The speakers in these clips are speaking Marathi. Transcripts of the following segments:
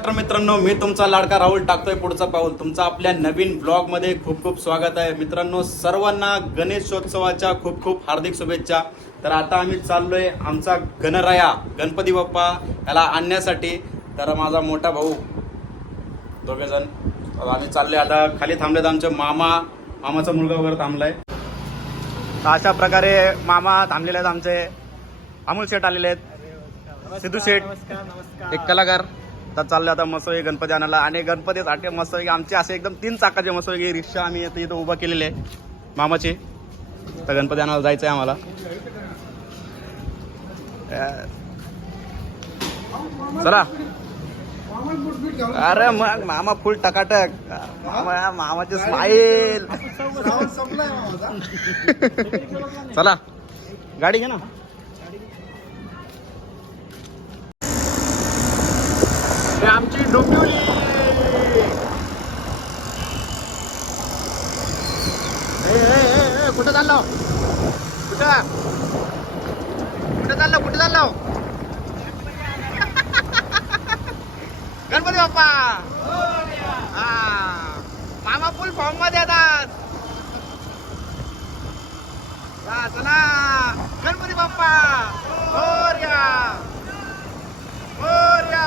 महाराष्ट्र मित्रांनो मी तुमचा लाडका राहुल टाकतोय पुढचा पाऊल. तुमचं आपल्या नवीन ब्लॉगमध्ये खूप खूप स्वागत आहे. मित्रांनो सर्वांना गणेशोत्सवाच्या खूप खूप हार्दिक शुभेच्छा. तर आता आम्ही चाललोय आमचा गणराया गणपती बाप्पा याला आणण्यासाठी. तर माझा मोठा भाऊ दोघे जण आम्ही चाललोय आता खाली थांबलेत आमचे मामा. मामाचा मुलगा वगैरे थांबलाय. अशा प्रकारे मामा थांबलेले आहेत आमचे. अमोल शेठ आलेले आहेत. सिद्धू शेठ. एक कलाकार. तर चाललं आता मस्तपैकी गणपती आणायला. आणि गणपतीसाठी मस्तपैकी आमचे असे एकदम तीन चाकाचे मस्तपैकी रिक्षा आम्ही इथं इथं उभा केलेले आहे. मामाची. तर गणपती आणायला जायचं आहे आम्हाला चला. अरे मग मामा फुल टकाटक. मामा मामाची स्माईल चला. गाडी घे ना. हे आमची डोंबिवली. कुठं चाललो? कुठं? कुठं चाललो? कुठं चाललो? गणपती बाप्पा. हा. मामा फुल फॉर्ममध्ये येतात. चला. गणपती बाप्पा. हो, मोरया मोरया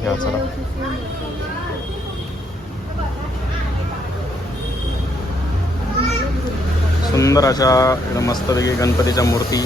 घ्या चला. सुंदर अशा मस्तपैकी गणपतीच्या मूर्ती.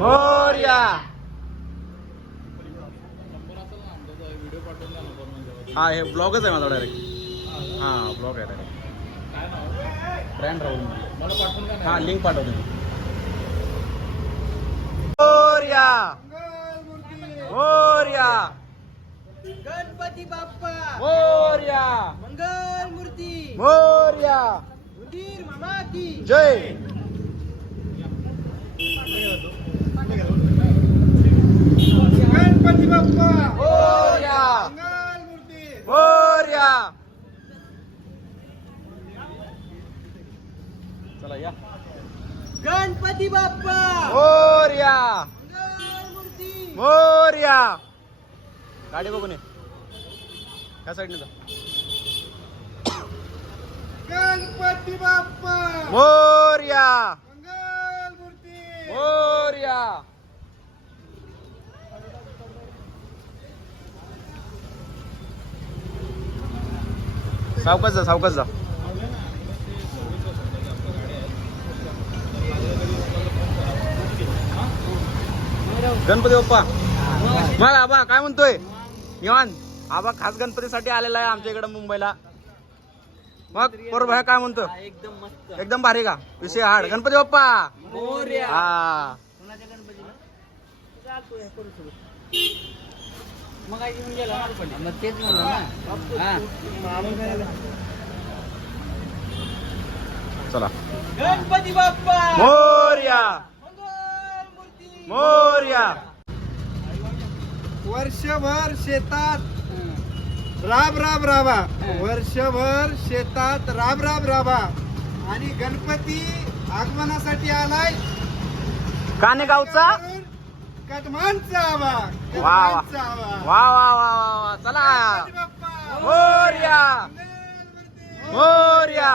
मोरया. हा हे ब्लॉगच आहे माझा डायरेक्ट हा ब्लॉग आहे डायरेक्ट ब्रँड राहुल हा लिंक पाठवतो मी. मोरया. मोरया. गणपती बाप्पा. मोरया. मंगल मूर्ती मोरया. जय। गणपती बाप्पा। मोरया मूर्ती। मोरया चला या। गणपती बाप्पा। मोरया मूर्ती। मोरया गाडी बघून ये. त्या साईडने जा. गणपती बाप्पा मोरया. मंगल मूर्ती. मोरया. सावकाश जा सावकाश जा. गणपती बाप्पा. मग आबा काय म्हणतोय? निवांत. आबा खास गणपतीसाठी आलेला आहे आमच्या इकडे मुंबईला. मग पोर भाया काय म्हणतो? एकदम मस्त. एकदम भारी का? विषय हाड गणपती बाप्पा! मोर्या. हा. मग तेच चला. गणपती बाप्पा! मोर्या! मोर्या! वर्षभर शेतात राब राब राबा. वर्षभर शेतात राब राब राबा. आणि गणपती आगमनासाठी आलाय. कानेगावचा? कदमांचा आवा. वा वा. कदमांचा आवा. वा वा वा वा वा. चला. मोर्या. मोर्या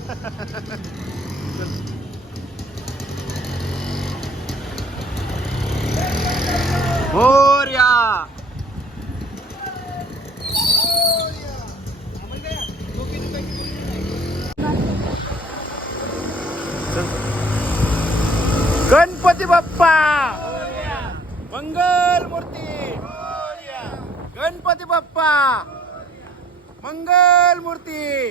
गणपती बाप्पा मंगल मूर्ती गणपती बाप्पा. मंगल मूर्ती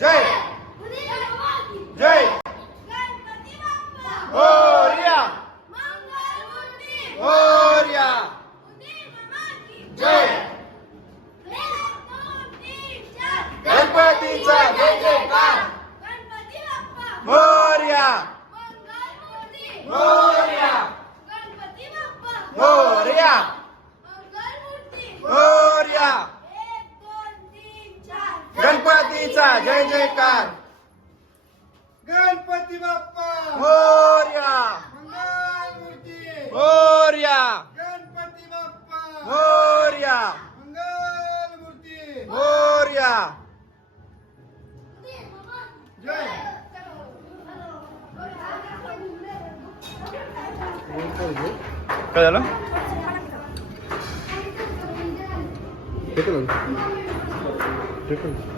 जय निर्ममाकी जय गणपती बाप्पा मोर्या मंगलमूर्ती मोर्या निर्ममाकी जय गणपतीचा जय जयकार गणपती बाप्पा मोर्या मंगलमूर्ती मोर्या गणपती बाप्पा मोर्या मंगलमूर्ती मोर्या एक दोन तीन चार गणपतीचा जय जयकार. गणपती बाप्पा. मोर्या. मंगलमूर्ती. मोर्या. गणपती बाप्पा. मोर्या. मोर्या. जय. काय झालं ए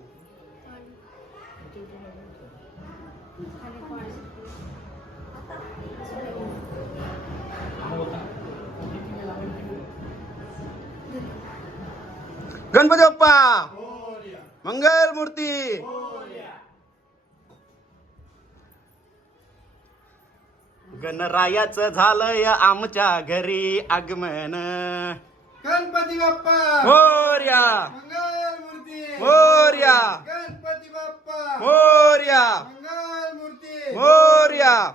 गणपती बाप्पा. मंगल मूर्ती. गणरायाचं झालंय आमच्या घरी आगमन. गणपती बाप्पा. मोर्या. मंगल मूर्ती. मोर्या. गणपती बाप्पा. मोर्या. मंगल मूर्ती. मोर्या.